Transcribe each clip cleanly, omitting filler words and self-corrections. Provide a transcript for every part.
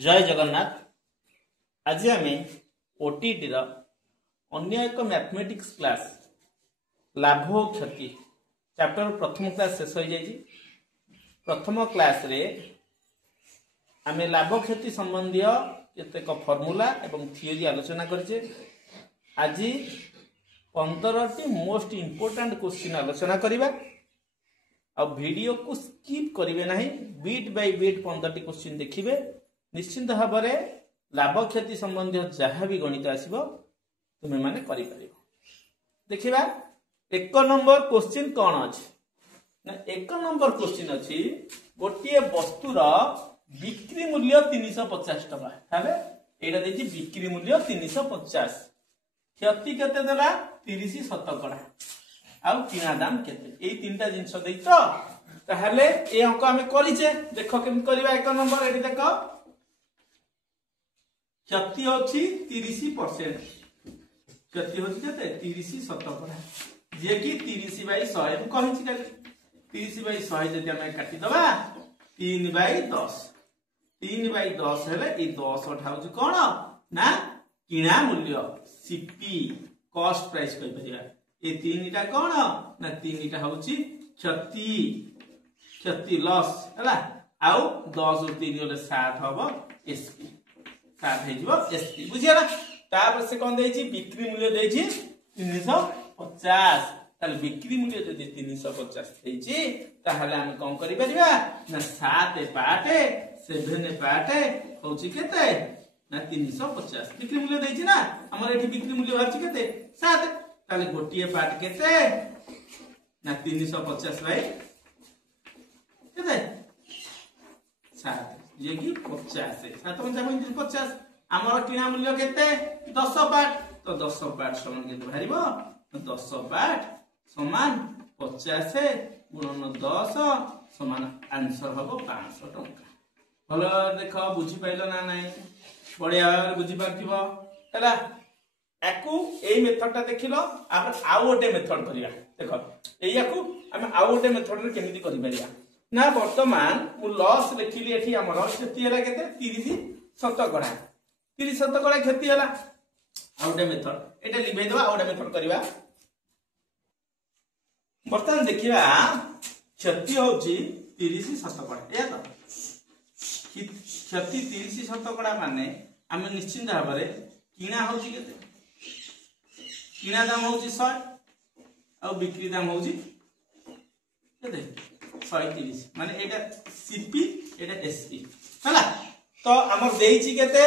जय जगन्नाथ। आज आम ओटीटी अन्य एक मैथमेटिक्स क्लास लाभ और क्षति चैप्टर प्रथम क्लास शेष हो जाए। प्रथम क्लास रे आम लाभ क्षति संबंधी केतेक फॉर्मूला एवं थियोरी आलोचना करछे। आज 15टी मोस्ट इंपोर्टेंट क्वेश्चन आलोचना करिबा। अब वीडियो को स्किप करिवे नहीं, बीट बाय बीट 15टी क्वेश्चन देखिबे। निश्चिंत भाव में लाभ क्षति संबंधी जहाँ भी गणित आसो तुम्हें माने करि परिबो। देखिबा एक नंबर क्वेश्चन कौन अछि ना, एक नंबर क्वेश्चन अछि गोटे वस्तुर बिक्री मूल्य 350 टका हेले एटा देछि बिक्री मूल्य 350, क्षति केते देला 30 शतकड़ा आउ किना दाम केते, एई तीनटा जिंस देइ तो ताहले ए अंक हमें करिचे। देखो केम करबा। एक नंबर एटी देखो क्षति होछि 30%, क्षति होछि केते 30 शतकड़ा जे कि 30/100 मु कहिछि काली 30/100 जदि हमें काटि दबा 3/10, 3/10 हेले ए 10 उठाउछि कोन ना किना मूल्य सीपी कॉस्ट प्राइस कहि परिया। ए तीनटा कोन ना तीनटा होछि क्षति, क्षति लॉस हैला आउ 10 और 3 होले 7 हबो एसपी, 7 हे जिवो एसपी बुझियाला। तापर से कोन देछि बिक्री मूल्य देछि 350, ताले बिक्री मूल्य जदि 350 देछि ताहले हम कोन करि परिबा ना 7 पाटे 7 पाटे होछि केते ना 350। बिक्री मूल्य देछि ना हमर एठी बिक्री मूल्य बाहर छि केते 7, ताले गोटिए पाट केते ना 350 भाई केते 7 जे कि 50, 7 × 50 हमर किना मूल्य केते 10 पाट, तो 10 पाट समान केते बाहरिबो 10 पाट समान 50 गुणन 10 समान आंसर हबो 500 टंका। भलो देखो बुझी पाइलो ना नहीं, बढ़िया बुझी पाथिबो हैला। एकु एई मेथडटा देखिलो, आपण आउ गोटे मेथड करिया। देखो एयाकू हम आउ गोटे मेथड रे केमिति करि परिया ना। वर्तमान मु लॉस लिखिली एठी हमर क्षति हला केते 30 शतकड़ा, 30 शतकड़ा क्षति हला। आउ गोटे मेथड एटा लिखै दबा, आउ गोटे मेथड करिवा। वर्तमान देखिबा क्षति होची 30 शतकड़ा, या तो क्षति 30 शतकड़ा माने हम निश्चित भाव में किना होची केते, किना दाम होची 100 और बिक्री दाम होची केते 130, माने एटा सीपी एटा एसपी हला। तो हमर देइची केते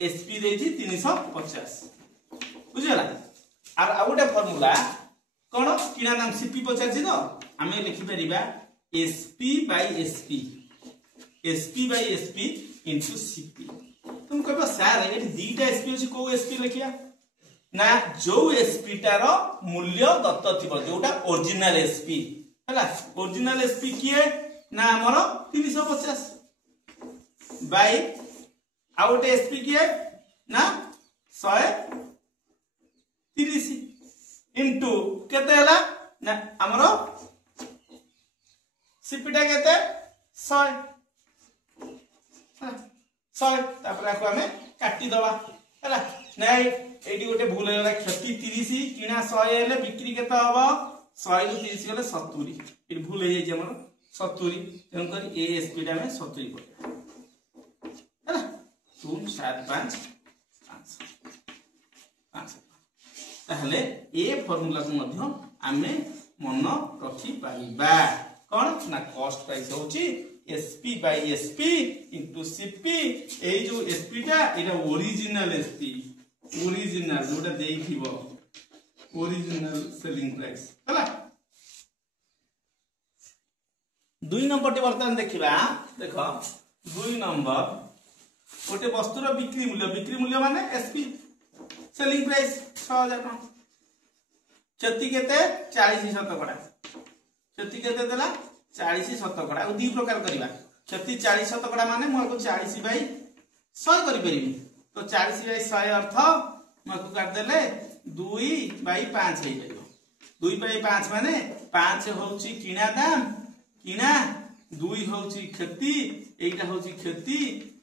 एसपी देइची 350 बुझियला। और आ गोटे फार्मूला कोन किना दाम सीपी पचाछि तो हमें लिखि परिबा SP by SP, SP by SP into CP. तुम कहबो सर एठी दीटा एसपी अछि, को एसपी लिखिया ना जो एसपी टार मूल्य दत्त थिबो जोटा ओरिजिनल एसपी हैला। ओरिजिनल एसपी किए ना हमर 350 बाय आउट एसपी किए ना 130 इनटू केते हला ना हमर सीपी टा केते 100 तापर आको हमें काटी दवा हैला। नै एडी गोटे भूल होगा, क्षति 30 किना 100 हेले बिक्री केते हबो 100 ରୁ 30 गले 70, एडी भूल हे जे हमर 70 तन करी ए एसपी टा में 70 पड़े हैला। 2 7 5 5 ताहले ए फार्मूला को मध्य आमे मन रखि पाइबा कोन ना कॉस्ट प्राइस होची SP by SP into CP. ए जो एसपी टा एटा ओरिजिनल एसपी, ओरिजिनल जोटा देखिबो ओरिजिनल सेलिंग प्राइस हला। 2 नंबर टी वर्तमान देखिबा। देखो 2 नंबर गोटे वस्तुर बिक्री मूल्य माने एसपी सेलिंग प्राइस 6000 टका, क्षति केते 40 शतकड़ा, क्षति केते देला 40 शतकड़ा। और 2 प्रकार करिबा, क्षति 40 शतकड़ा माने मोर को 40/100 करि परिबी, तो 40/100 अर्थ मोर को काट देले 2/5 हे परिबो। 2/5 माने 5 होउची किना दाम, किना 2 होउची क्षति, एटा होउची क्षति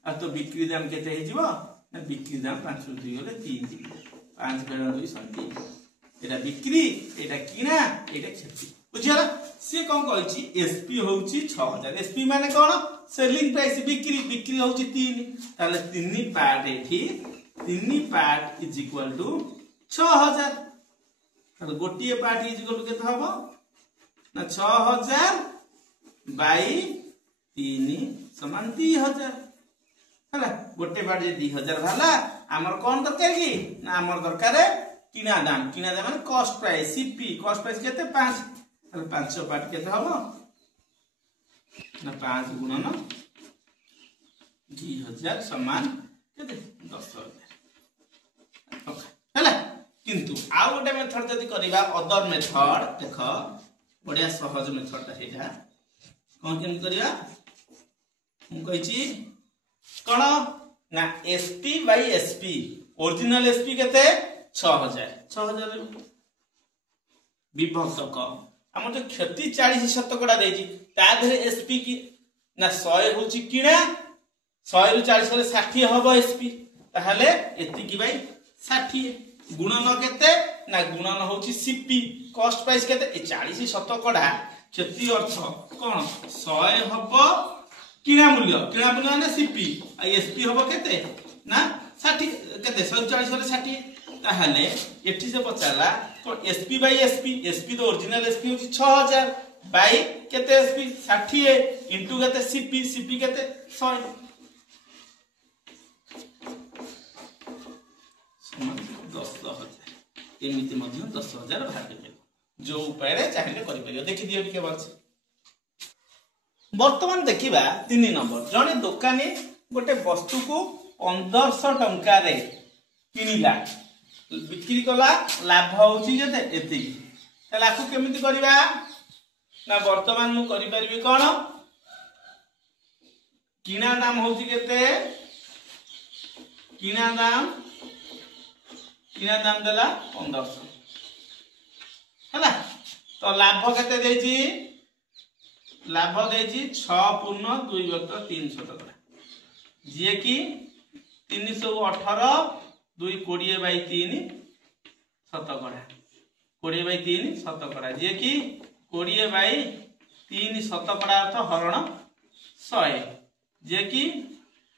आ तो बिक्री दाम केते हे जीवो ना बिक्री दाम 5 रु 2 गले 3 जीवो 5 गुणन 2 3 एटा बिक्री एटा किना एटा क्षति बुझियाला से कोन कहछि एसपी होउछि 6000 एसपी माने कोन सेलिंग प्राइस बिक्री बिक्री होउछि 3 ताले 3 पार्ट एठी 3 पार्ट इज इक्वल टू 6000 ताले गोटिए पार्ट इज इक्वल टू केते हबो ना 6000 बाई 3 समान 2000 हला गोटे पार्ट जे 2000 भाला हमर कोन दरकार की ना हमर दरकार किना दाम माने cost price CP cost price केते 5 ताले 5 पार्ट केते हबो ना 5 गुणन 2000 समान केते 10000 ओके हला किंतु आ गोटे मेथड जदी करबा अदर मेथड देखो बढ़िया सहज मेथड ता हेटा कोन केम करिया हम कहिची कोन ना SP by SP original SP केते 6000 विभक्त क हम तो क्षति 40 शतकड़ा देजी ता धरे एसपी की ना 100 होची किना 100 रु 40 ले 60 हबो एसपी ताहले एति की भाई 60 गुणन केते ना गुणन होची सीपी कॉस्ट प्राइस केते 40 शतकड़ा क्षति अर्थ कोन 100 हबो किना मूल्य माने सीपी आ एसपी हबो केते ना 60 केते 140 ले 60 ताहले एठी से पचाला कोन एसपी बाय एसपी तो ओरिजिनल एसपी होची 6000 बाय केते एसपी 60 इनटू केते सीपी केते 100 समान 10000 एमिति मध्ये 10000 भाग देबे जो उपाय रे चाहिले करि परियो देखि दियो के बात वर्तमान देखिबा 3 नंबर जने दुकानी गोटे वस्तु को 1500 टंका रे किनिला बिक्री कला लाभ होची जते एति तला को केमिति करबा ना वर्तमान मु करि परबी कोन किना दाम होची केते किना दाम देला 1500 हला तो लाभ केते देजी लाभ देजी 6 पूर्ण 2 वक्त 300 टका जे कि 318 2 20 बाई 3 शतकड़ा 20 बाई 3 शतकड़ा जे कि 20 बाई 3 शतकड़ा अर्थ हरण 100 जे कि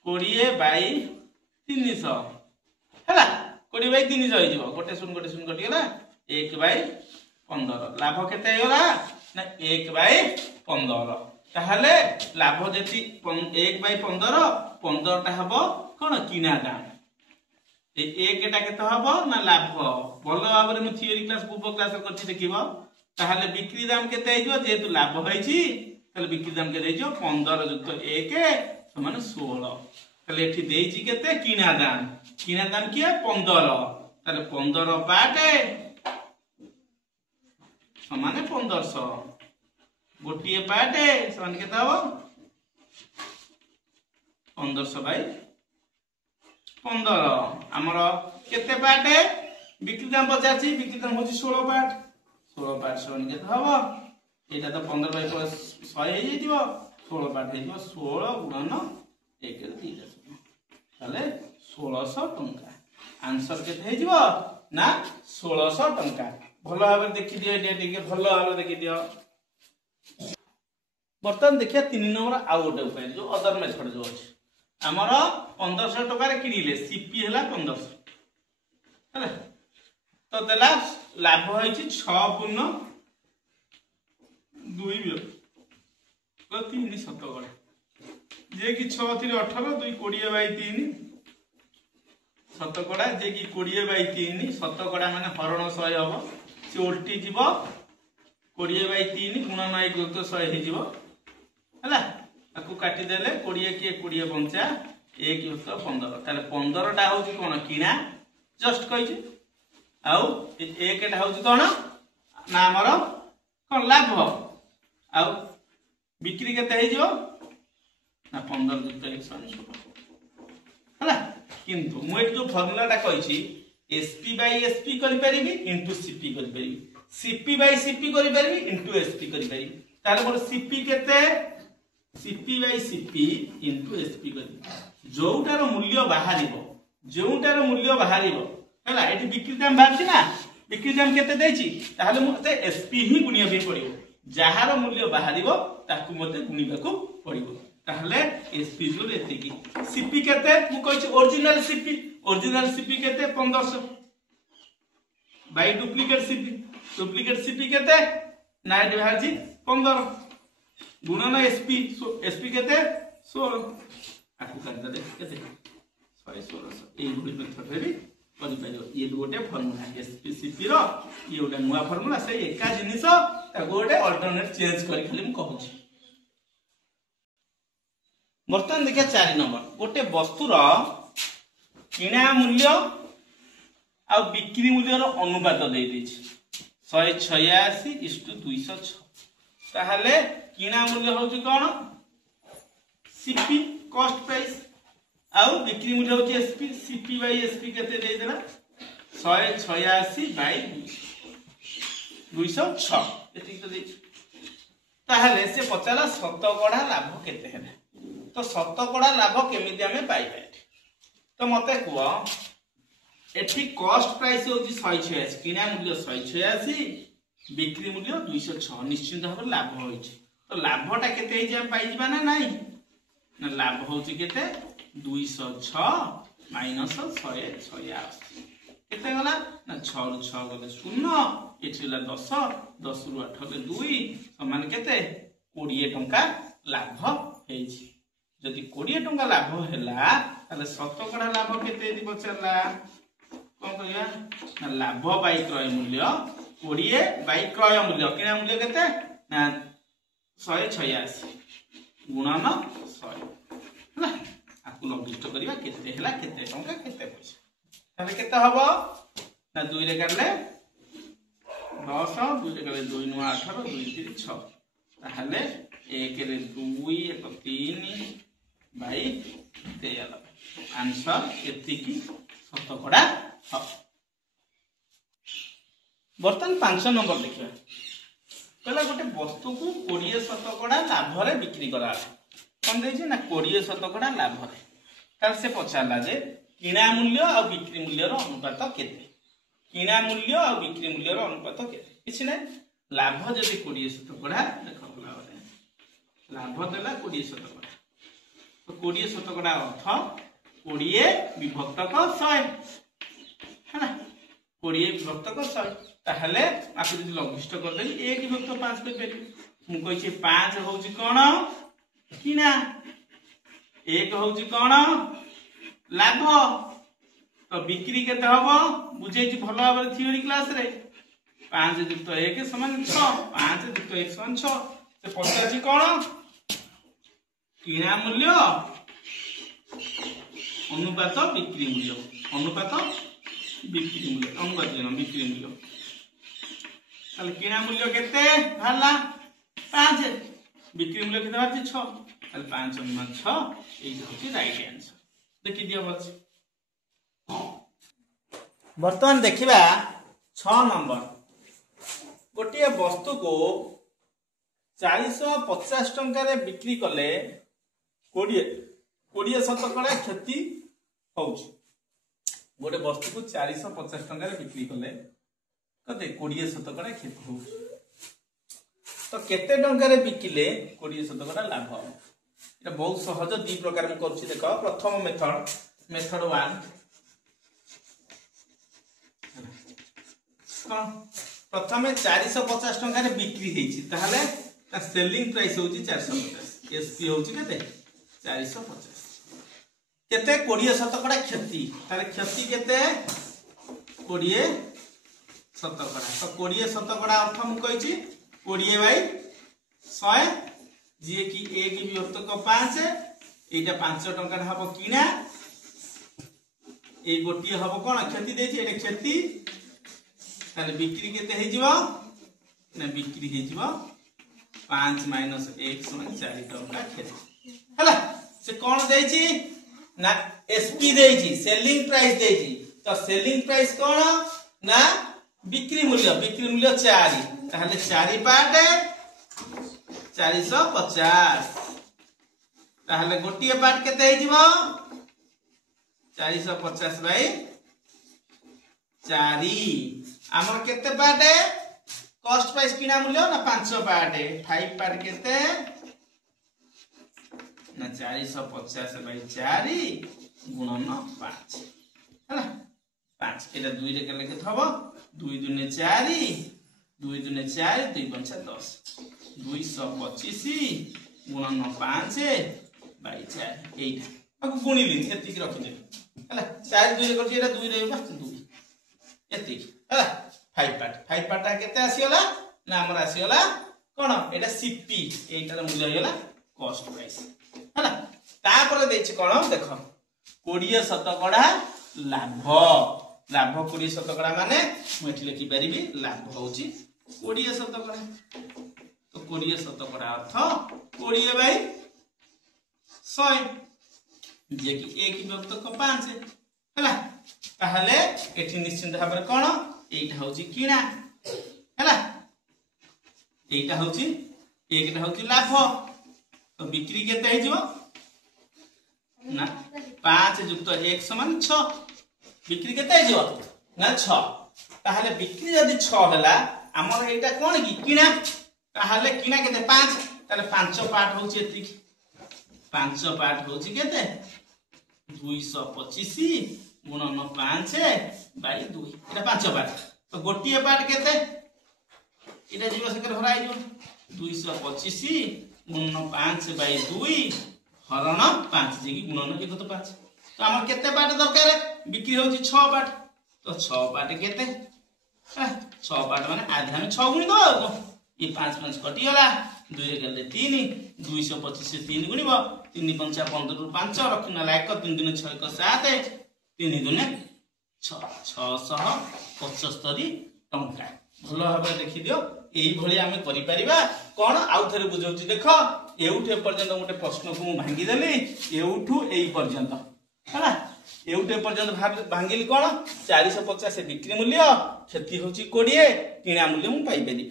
20 बाई 300 हला 20 बाई 300 हो जिवो गोटे सुन कटि गेला 1 बाई 15 लाभ केते होला ना 1 बाई 15 ताहले लाभ जेति 1 बाई 15 टा हबो कोन किना दाम ए 1 टा केते हबो ना लाभ भलो भाबरे मु थियोरी क्लास पूर्व क्लास करछि देखिबो ताहले बिक्री दाम केते आइजो जेतु लाभ होइछि ताहले बिक्री दाम केते आइजो 15 जुक्त 1 समान 16 ताहले एठी देइछि केते किना दाम किए 15 ताहले 15 बाटे समान 1500 गोटिए पाटे समान केते हबो 1500 बाई 15 हमर केते पाटे बिक्री दाम पचाछि बिक्री दाम होछि 16 पाट समान केते हबो एटा तो 15 बाई 100 हे जइतिबो 16 पाट हे जइबो 16 गुणन 1 रे 3 ताले 1600 टंका आंसर केते हे जइबो ना 1600 टंका भलो भाबे देखि दियो एटा भलो भाबे देखि दियो बर्तमान देखिया 3 नंबर आउ गोटे उपाय जो अदर मेथड जो अछि हमर 1500 टका रे किनिले सीपी हला 1500 हला तो देला लाभ होइछि 6 पूर्ण 2 तो 3 शतकड़ा जे कि 6 3 18 2 20 बाई 3 शतकड़ा जे कि 20 बाई 3 शतकड़ा माने हरण 100 हबो से उल्टी जीवो 20 बाई 3 गुणन 1 तो 100 हे जीवो हला ताकू काटी देले 20 के 20 बंचा 1 युक्त 15 ताले 15 टा होची कोन किना जस्ट कहिछि आउ 1 टा होची कोन ना हमर कोन लाभ आउ बिक्री केते हे जीवो ना 15 युक्त 100 हला किंतु मु एट जो फार्मूला टा कहिछि एसपी बाय एसपी करि परिबी इनटू सीपी करि परिबी सीपी बाय सीपी करि परिबी इनटू एसपी करि परिबी ताले मोर सीपी केते CP by CP into SP करि जोटार मूल्य बाहर जोटार मूल्य बाहर है ये बिक्री दाम बाहर ना बिक्री दाम केते देछि ताहले मते एसपी ही गुणिया भी पड़िबो जहार मूल्य बाहर ताकू मते गुणिबा को पड़िबो ताहले एसपी जो एतिकी सीपी केते मु कहछि ओरिजिनल सीपी केते 1500 बाय डुप्लीकेट सीपी केते नाइट बाहर जी 15 गुणन एसपी केते 16 आकु करता दे केते 116 ए गुडी मेथड रे भी करि पाइयो ये गोटे फार्मूला एसपीसीपी रो ये गोटे नुवा फार्मूला से एका जिनिस ता गोटे अल्टरनेट चेंज करि खाली हम कहू छी बर्तन देखिए 4 नंबर गोटे वस्तु रो किना मूल्य आ बिक्री मूल्य रो अनुपात दे दै छी 186:206 ताहले किना मूल्य होची कोन सीपी कॉस्ट प्राइस आउ बिक्री मूल्य होची एसपी सीपी बाय एसपी केते दे देला 186/206 एति तो दे ताहले से पचाला शतकड़ा लाभ केते हेले तो शतकड़ा लाभ केमिति हमें पाई पाए तो मते कुआ एठी कॉस्ट प्राइस होची 186 किना मूल्य 186 बिक्री मूल्य 206 निश्चित भाव लाभ होइछ तो लाभटा केते हे जे पाई जिबा ना नाही ना लाभ होची केते 206 माइनस 186 केते गला ना 6 रु 6 गले 0 एथिला 10 10 रु 8 गले 2 समान केते 20 टंका लाभ हेछि जदि 20 टंका लाभ हैला ताले शतकड़ा लाभ केते दि बचला कोन करिया ना लाभ बाय क्रय मूल्य 20 बाय क्रय मूल्य किना मूल्य केते ना 186 गुणन 100 हला आकु लघिष्ठ करिवा केते हैला केते टंका केते पैसा ताले केते हबो ना 2 रे करले 10 2 रे करले 2 नु 18 2 3 6 ताहले 1 रे 2 1 3 बाय 13 आंसर एतिकी शतकड़ा ह बर्तन 5 नंबर देखिबा कहला गोटे वस्तु को 20 शतकड़ा लाभ रे बिक्री करा कोन देछि ना 20 शतकड़ा लाभ रे तार से पछाला जे किना मूल्य और बिक्री मूल्य रो अनुपात केते किना मूल्य और बिक्री मूल्य रो अनुपात केते किछि नै लाभ जदि 20 शतकड़ा देखो लाभ देला 20 शतकड़ा तो 20 शतकड़ा अर्थ 20 विभक्त 100 है ना 20 विभक्त 100 ताहले आपन जदि लघिष्ठ कर देली 1 विभक्त 5 पे पेली मु कहै छी 5 होउची कोन किना 1 होउची कोन लाभ तो बिक्री केते हबो बुझै छी भलो भाबरे थ्योरी क्लास रे 5 + 1 = 6 5 + 1 = 6 से पचाची कोन किना मूल्य अनुपात बिक्री मूल्य अनुपात बिक्री मूल्य बिक्री मूल्य ताले किना मूल्य केते हला 5 बिक्री मूल्य केते बाची 6 ताले 5 * 6 एई होची राइट आंसर देखि दियो बच वर्तमान देखिबा 6 नंबर गोटे वस्तु को 450 टंका रे बिक्री कले 20 शतकड़ा क्षति होउछ गोटे वस्तु को 450 टंका रे बिक्री कले कते 20 शतकड़ा क्षति होउछ तो केते टंका रे बिकिले 20 शतकड़ा लाभ एटा बहुत सहज दी प्रकार में करछि देखो प्रथम मेथड 1 प्रथमे 450 टंका रे बिक्री हेछि ताहले ता सेलिंग प्राइस होछि 450 एसपी होछि केते 450 केते 20 शतकड़ा क्षति तारे क्षति केते 20 शतकड़ा तो 20 शतकड़ा अर्थ हम कहछि 20/100 जे कि 1 विभक्त 5 एटा 5 टंका हबो किना ए गोटी हबो कोन क्षति देछि एटा क्षति ताले बिक्री केते हे जिवो ना बिक्री हे जिवो 5 - 1 = 4 टंका क्षति हला से कोन देछि ना एसपी देछि सेलिंग प्राइस देछि तो सेलिंग प्राइस कोन ना बिक्री मूल्य 4 ताहले 4 पार्ट 450 ताहले गोटिए पार्ट केते हे जिवो 450 बाई 4 आमर केते पार्ट कॉस्ट प्राइस किना मूल्य ना 5 पार्ट 5 पार्ट केते ना 450 बाई 4 गुणन 5 है 5 एटा 2 रे के लिखे थबो 2 दुने 4 2 दुने 4 2 पंचा 10 225 गुणन 5 बाई 4 8 अब गुणिली एति की रखि दे हला 4 2 रे करछि एटा 2 रे बस 2 एति हला 5 पार्ट केते आसीला ना हमर आसीला कोन एटा सीपी एटार मूल्य होला कॉस्ट प्राइस हला तापर देछि कोन देखो 20 शतकड़ा लाभ लाभ 20 शतकड़ा माने मु एठी लिखि परिबी लाभ होउची 20 शतकड़ा तो 20 शतकड़ा अर्थ 20 बाई 100 जे कि 1 विभक्त 5 हैला ताहले एठी निश्चित भाबरे कोन एटा होउची किना हैला एटा होउची एकटा होउची लाभ तो बिक्री केते हे जिवो ना 5 युक्त 1 समान 6 बिक्री केते हे जिवो ना 6 ताहले बिक्री यदि 6 होला हमर एटा कोन की किना ताहले किना केते 5 ताहले 5 पार्ट होउची एति 5 पार्ट होउची केते 225 गुणन 5 बाई 2 एटा 5 पार्ट तो गोटिए पार्ट केते एटा जीव सेकर हराई जो 225 गुणन 5 बाई 2 हरण 5 जे की गुणन के तो 5 तो हमर केते पार्ट दरकार बिक्री होउची 6 पार्ट तो 6 पार्ट केते 6 पार्ट माने आधे हम 6 गुणी दो ये 5 5 कटि होला 2 रे गले 3 225 से 3 गुणिबो 3 5 15 रु 5 रखिना लायक 3 दिन 6 1 7 3 दुने 6 675 टंका भलो भाबे देखि दियो एई भली आमे करि परिबा कोन आउ थरे बुझौची देखो एउठे पर्यंत गोटे प्रश्न को मु भांगी देली एउठू एई पर्यंत हला एउठे पर्यंत भांगिल कोन 450 बिक्री मूल्य क्षति होची 20 किना मूल्य मु पाई बेली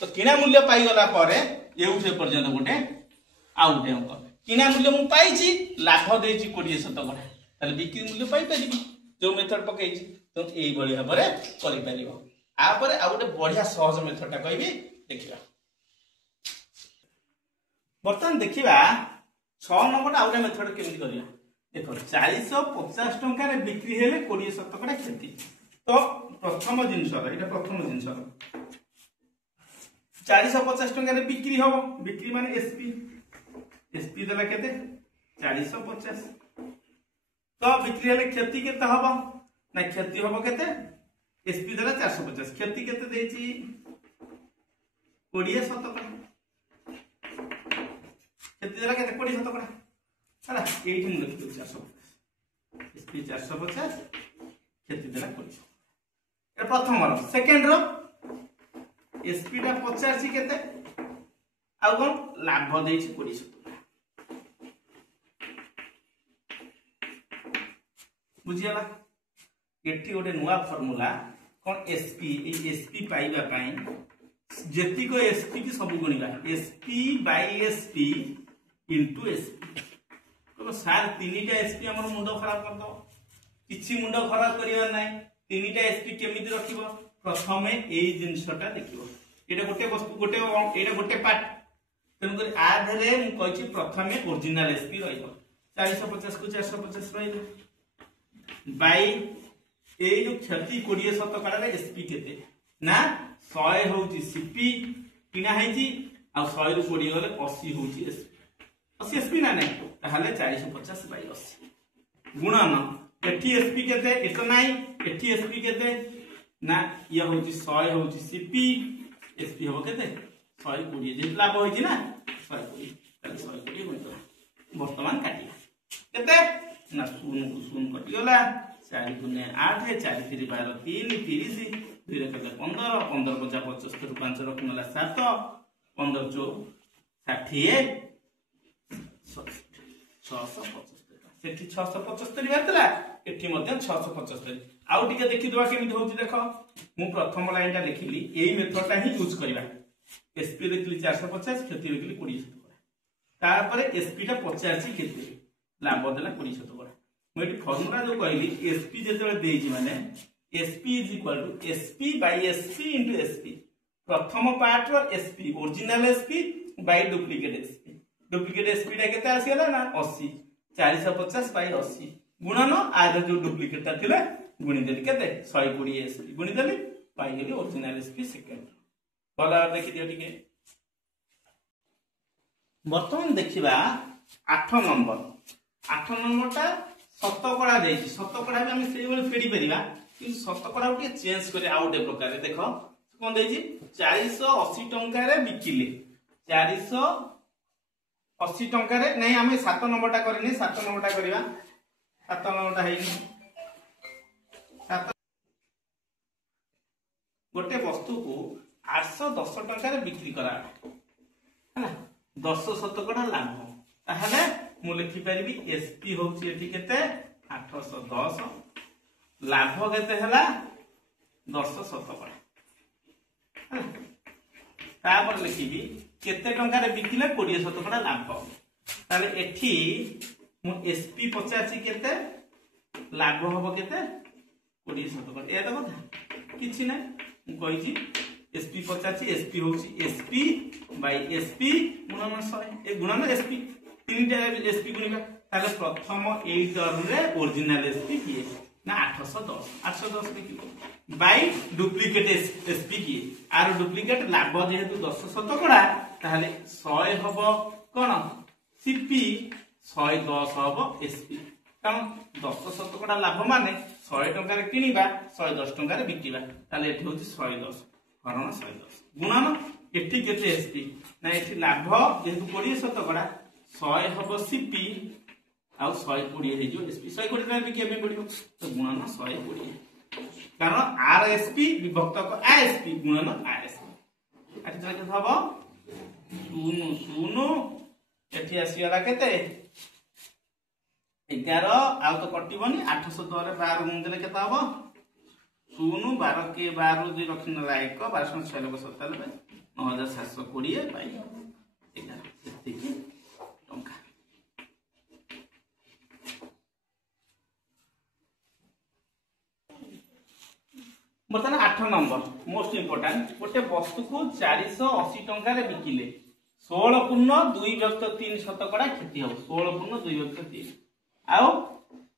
तो किना मूल्य पाई गला पारे एउठे पर्यंत गोटे आउटे अंक किना मूल्य मु पाईची लाभ देची 20 शतकड़ा ताले बिक्री मूल्य पाई परिबी जो मेथड पकेइची तो एई भली भाबरे करि परिबो आ परे आ गोटे बढ़िया सहज मेथडटा कहबी देखिबा बर्तन देखिबा 6 नंबर आ गोटे मेथड केमि करिया देखो 450 टंका रे बिक्री हेले 20 शतकड़ा क्षति तो प्रथम जिंस एटा प्रथम जिंस 450 टंका रे बिक्री हो बिक्री माने एसपी एसपी देला केते 450 तो बिक्री हेले क्षति केते हबो ना क्षति हबो केते एसपी देला 450 क्षति केते देची 20 शतकड़ा क्षति देला केते 20 शतकड़ा हला एठी मु लिखि 450 एसपी 450 क्षति देला 20 ए प्रथम रो सेकंड रो एसपी टा 50 केते आ कोन लाभ देची 20 शतकड़ा बुझियाला एठी गोटे नुवा फार्मूला कोन एसपी ए एसपी पाइबा पई जेति को एसपी की सब गुणिबा SP by SP into SP तो सार तीनटा एसपी हमर मुंडो खराब कर दो किछि मुंडो खराब करिया नै तीनटा एसपी केमिति रखिबो प्रथमे एई जिंसटा देखिबो एटा गोटे वस्तु गोटे एटा गोटे पार्ट तन कर आ धरे मु कहछि प्रथमे ओरिजिनल एसपी रहिबो 450 को 450 रहिबो बाय ए जो क्षति 20 शतकड़ा रे एसपी केते ना 100 होउची सीपी किना हैची आ 100 रु 20 गले 80 होउची एसपी 80 एसपी ना नै ताहाले 450 बाय 80 गुणन एठी एसपी केते एतो नाही एठी एसपी केते ना या होउची 100 होउची सीपी एसपी हो केते 100 20 जे लाभ होइची ना 100 20 ताले 100 20 होइतो वर्तमान काटिया केते ना शून कटि गला 4 गुने 8 4 3 12 3 30 2 रे कले 15 15 50 75 5 रखनला 7 15 चो 60 675 सेठी 675 बारतला एठी मध्ये 675 आउ टिके देखि दवा केमि होउची देखो मु प्रथम लाइनटा लिखिली एई मेथडटा ही यूज करबा एसपी लिखली 450 क्षति लिखली 20 शतकड़ा तापर एसपी टा 85 केते लाभ देला 20 शतकड़ा मुझे फर्मुला जो कहली एसपी जेते देइछि माने SP is equal to SP by SP into SP प्रथम पार्ट रो SP original SP by duplicate SP duplicate SP टा केते आसीला ना 80 450 बाय 80 गुणन आर जो डुप्लीकेट ता थिले गुणी देली केते 120 एसपी गुणी देली पाई गेली ओरिजिनल एसपी सेकंड भला देखि दियो टिके बर्तमान देखिबा 8 नंबर टा शतकड़ा देछि शतकड़ा भी हम सेई बेले फेडी परिबा कि शतकड़ा उठे चेंज करे आउट प्रकार देखो कोन देछि 480 टंका रे बिकिले 480 टंका रे नहीं हमें 7 नंबर टा करनी 7 नंबर टा करबा 7 नंबर टा हेनी 7 गोटे वस्तु को 810 टंका रे बिक्री करा हैला 10 शतकड़ा लाभ ताहले मु लिखि परिबी एसपी होछि एठी केते 810 लाभ केते हला 10 शतकड़ा तापर लिखिबी केते टंका रे बिकिले 20 शतकड़ा लाभ ताले एठी मु एसपी 85 केते लाभ होबो केते 20 शतकड़ा ए तो कथा किछि नै मु कहिछि एसपी 85 एसपी होछि एसपी बाय एसपी गुणन 100 ए गुणन एसपी तीनटा एसपी गुणिका ताले प्रथम 8 टर्म रे ओरिजिनल एसपी किए ना 810 किलो बाय डुप्लीकेट एसपी किए आर डुप्लीकेट लाभ जेहेतु 10 शतकड़ा ताले 100 हबो कोन सीपी 110 हबो एसपी कारण 10 शतकड़ा लाभ माने 100 टंका रे किनिबा 110 टंका रे बिकिबा ताले एठी होछि 110 हरण 110 गुणन एठी केते एसपी ना एठी लाभ जेहेतु 20 शतकड़ा 100 हबो सीपी आ 120 हे जो एसपी 120 रे बिकिया पे पड़ियो तो गुणन 120 कारण आरएसपी विभक्त को आएसपी गुणन आएसपी आठी जरा के हबो 0 एठी आसीला केते 11 आउ तो कटिबनी 810 रे 12 गुण देले केता हबो 0 12 के 12 जे रखिन लायक 1297 9720 पाई 11 ठीक टंका बर्तमान 8 नंबर मोस्ट इंपोर्टेंट गोटे वस्तु को 480 टंका रे बिकिले 16 पूर्ण 2 विभक्त 3 शतकड़ा क्षति हो 16 पूर्ण 2 विभक्त 3 आउ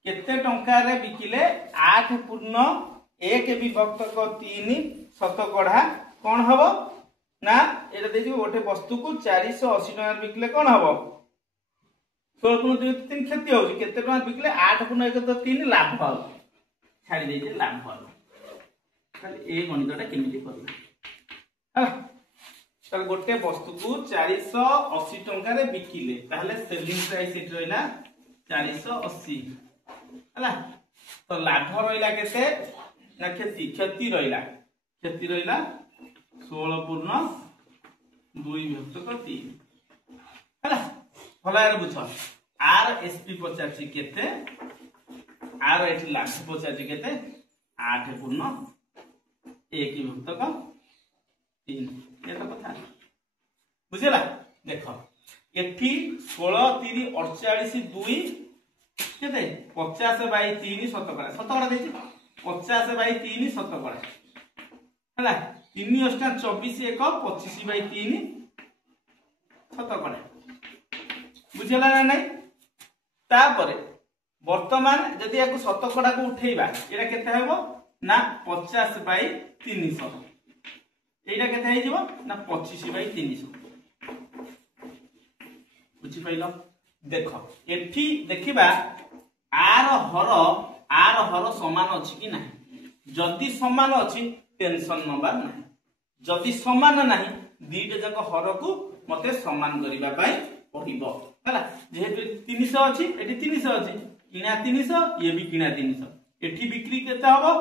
केते टंका रे बिकिले 8 पूर्ण 1 विभक्त 3 शतकड़ा कोन हबो ना एटा देखिबो गोटे वस्तु को 480 टंका रे बिकिले कोन हबो 16 पूर्ण 2 विभक्त 3 क्षति हो केते टंका बिकिले 8 पूर्ण 1 3 लाभ हो छाडी देते लाभ हो ए गणितटा केमिति करबा ताले गोटे वस्तु को 480 टंका रे बिकिले ताहले सेलिंग प्राइस एट रहला 480 हला तो लाभ रहला केते ना क्षति रहला 16 पूर्ण 2 विभक्त 3 हला भला रे बुझ आर एसपी 85 केते आर एठी लाभ 85 केते 8 पूर्ण 1 विभक्त 3 ये तो कथा बुझिला देखो एठी 16 3 48 2 केते 50 बाय 3 शतकड़ा देछि 50 बाय 3 शतकड़ा हला 3 अष्टा 24 1 25 बाय 3 शतकड़ा बुझिला ना नहीं तापरे वर्तमान जदि याको शतकड़ा को उठेइबा एटा केते हेबो ना 50 बाय 300 एटा केते हे जिवो ना 25 बाय 300 बुझि पाइलो देखो एठी देखिबा आर हर समान अछि कि नाही जदि समान अछि टेंशन नबा नाही जदि समान नाही दीटे जक हर को मते समान करिबा पई पड़िबो हला जेहेतु 300 अछि एठी 300 अछि किना 300 ये भी किना 300 एठी बिक्री केते हबो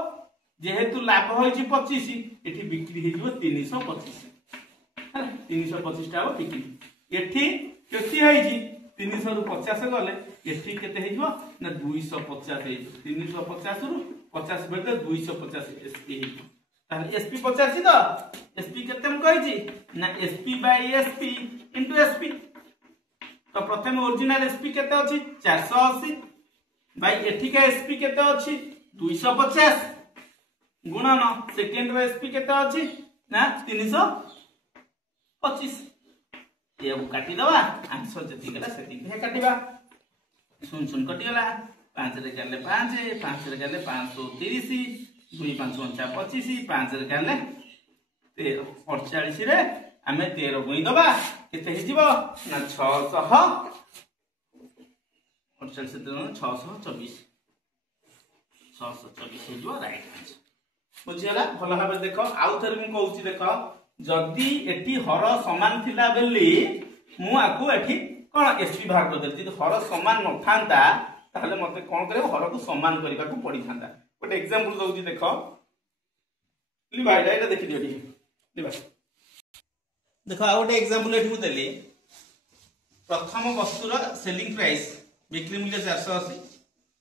जेहेतु लाभ होइछि 25 एठी बिक्री हे जिवो 325 हला 325 टा बिक्री एठी केति होइछि 300 रु 50 गले एठी केते हे जिवो ना 250 हे 350 रु 50 बेटे 250 एसपी हे ताले एसपी 85 तो एसपी केते हम कहिछि ना SP by SP into SP तो प्रथम ओरिजिनल एसपी केते अछि 480 भाई एठिका एसपी केते अछि 250 गुणन सेकेंड रो एसपी केते अछि ना 325 ये काटी दवा आंसर जति गला सेति हे काटिबा सुन सुन कटि गला 5 रे गले 5 5 रे गले 530 2 5 25 5 रे गले 48 रे आमे 13 गुणी दबा केते हे जिवो ना 648 से 624 624 हे जो राइट आंसर बुझियला भलो भाबे देखो आउ थरे मु कहउची देखो जदी एठी हर समान थिला बेली मु आकु एठी कोन एसपी भाग कर देती हर समान न थांता ताहले मते कोन करे हर को समान करबा को पड़ी थांता गोटे एग्जांपल दउची देखो ली भाई एटा देखि दियो ली भाई देखो आ गोटे एग्जांपल एठी मु देली प्रथम वस्तुर सेलिंग प्राइस बिक्री मूल्य 480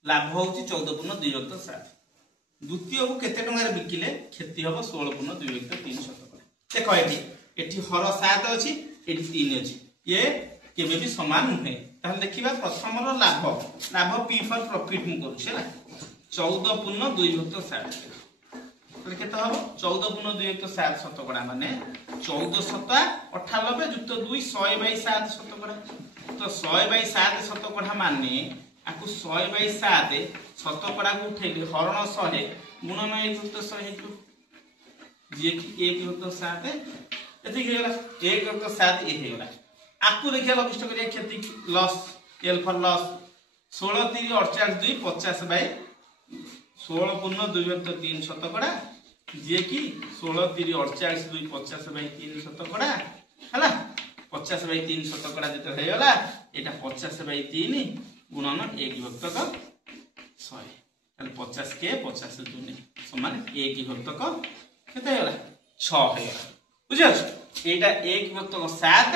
लाभ होउची 14.2 द्वितीय को केते टंगा बिकिले क्षति हबो 16.2 देखो एठी हर 7 अछि एठी 3 अछि ये केबे भी समान नहे ताहले देखिबा प्रथम रो लाभ पी फॉर प्रॉफिट मु करू छला 14.2 ताले केते हबो 14.2 शतकड़ा माने 1498 युक्त 2 100/7 शतकड़ा तो 100/7 शतकड़ा माने आकु 100/7 शतकड़ा को उठेली हरण 100 गुणन 1/100 जे कि 1/7 एति गेला 1/7 ए हेगला आकु देखिया लक्षित करिया क्षति लॉस एल फॉर लॉस 16 3 48 2 50/16.2 शतकड़ा जे कि 16 3 48 2 50/3 शतकड़ा हला 50/3 शतकड़ा जेते हेगला एटा 50/3 गुणन 1/100 ताले 50 के 50 2 समान 1/100 केते हेगला 6 हेगला बुझियो एटा 1/7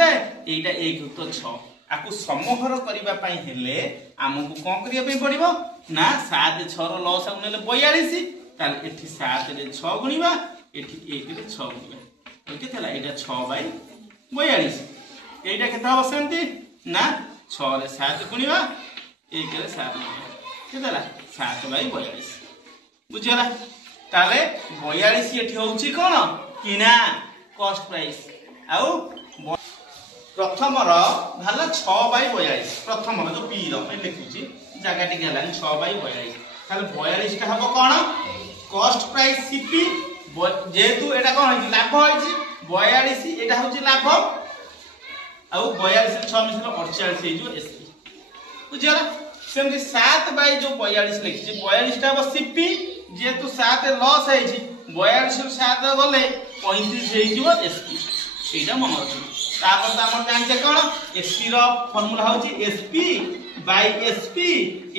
एटा 1/6 आकु समहर करिबा पई हेले हमकु कोन करिया पई पड़िबो ना 7 6 रो लॉस नेले 42 ताले एठी 7 रे 6 गुणीबा एठी 1 रे 6 गुणीबा तो केतेला एटा 6/42 एटा केता हो सेमती ना 6 रे 7 गुणीबा 1 रे 7 केतेला 7/42 बुझियला ताले 42 एठी होउची कोन किना कॉस्ट प्राइस आउ प्रथम रो भाला 6/42 प्रथम रो जो पी रो मैं लिखुची जगह टिक हला 6/42 ताले 42 टा हबो कोन कॉस्ट प्राइस सीपी जेतु एटा कोन होई लाभ होईची 42 एटा होची लाभ आउ 42 से 6 मिसलो 48 हे जो एसपी बुझियला सेमती 7 जो 42 लिखिची 42 टा हबो सीपी जेतु 7 लॉस होईची 42 से 7 गले 35 हे जो एसपी एटा मन रखी तापर त हमर जानते कोन एसपी रो फार्मूला होची SP by SP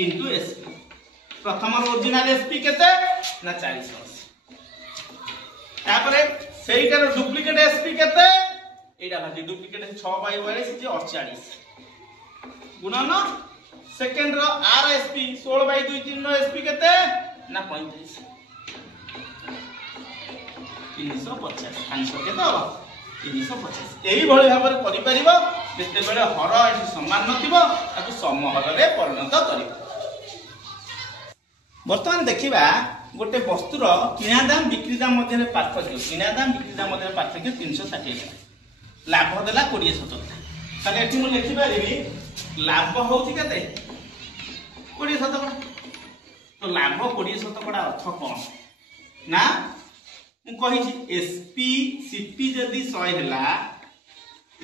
into SP प्रथम ओरिजिनल एसपी केते ना 480 तापरे सेइटार डुप्लीकेट एसपी केते एटा भाजी डुप्लीकेट 6/42 जे 48 गुणन सेकंड रो आरएसपी 16/2 3 रो एसपी केते ना 35 350 आंसर केते हो 350 एही भली भाबरे करि परिबो जेते बेले हर एठी समान नथिबो ताकू समहर रे परिणत करिबो वर्तमान देखिबा गोटे वस्तुर किना दाम बिक्री दाम मध्य पार्थक्य किना दाम बिक्री दाम मध्य पार्थक्य 360 लाभ देला 20 शतकड़ा ताले एठी मु लिखि पारिबी लाभ होउची केते 20 शतकड़ा तो लाभ 20 शतकड़ा अर्थ कोन ना मु कहिची एसपी सीपी जदी 100 हैला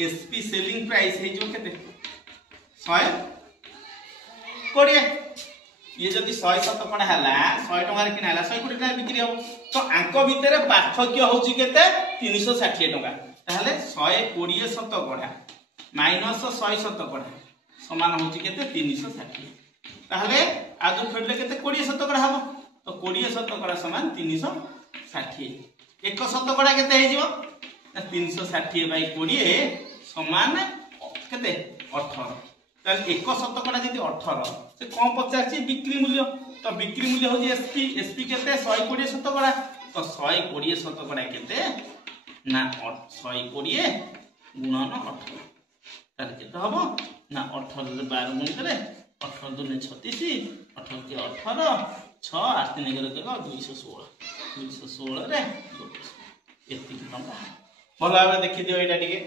एसपी सेलिंग प्राइस हे जो केते 100 20 ये जदी 100 शतकड़ा हैला 100 टका रे किना हैला 100 कोटी टका बिक्री हो तो आंक भितरे पार्थक्य होउची केते 360 टका ताहले 120 शतकड़ा माइनस 100 शतकड़ा समान होउची केते 360 ताहले आजु फेडले केते 20 शतकड़ा हबो तो 20 शतकड़ा समान 360 एक शतकड़ा केते हे जिवो 360/20 समान केते 18 ताल एक शतकड़ा जदी 18 से कम पचाची बिक्री मूल्य तो बिक्री मूल्य हो एसपी एसपी केते 120 शतकड़ा तो 120 शतकड़ा केते ना 120 गुणन 18 ताल केते हबो ना 18 रे 12 गुणित रे 18 2 36 18 18 6 8 3 11 216 216 रे एतिक टंका भल भाव देखि दियो एटा टिके